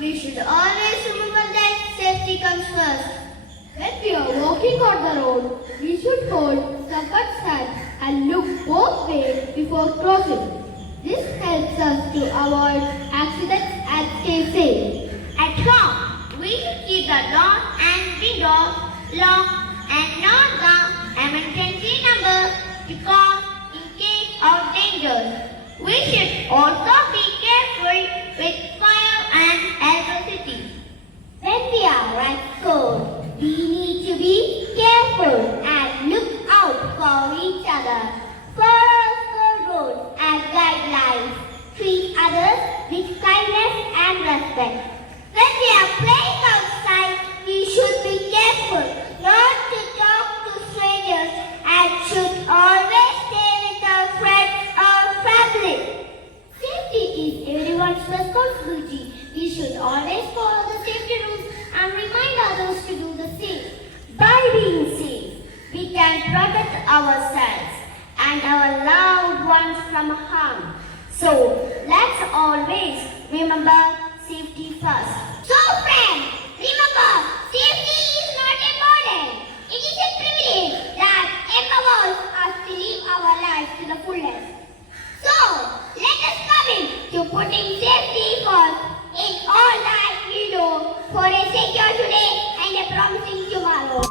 We should always remember that safety comes first. When we are walking on the road, we should hold someone's hand and look both ways before crossing. This helps us to avoid accidents and stay safe. At home, we should keep the doors and windows locked and note the emergency number to call in case of danger. We should also be careful with fire and electricity. When we are at school, we need to be careful and look out for each other. Follow school rules and guidelines. Treat others with kindness and respect. When we are playing outside, we should be careful not to talk to strangers and should always stay with our friends or family. Safety is everyone's responsibility. We should always follow the safety rules and remind others to do the same. By being safe, we can protect ourselves and our loved ones from harm. So, let's always remember safety first. So friends, remember, safety is not a burden. It is a privilege that empowers us to live our lives to the fullest. So, let us commit to putting safety first in all that we do for a secure today and a promising tomorrow.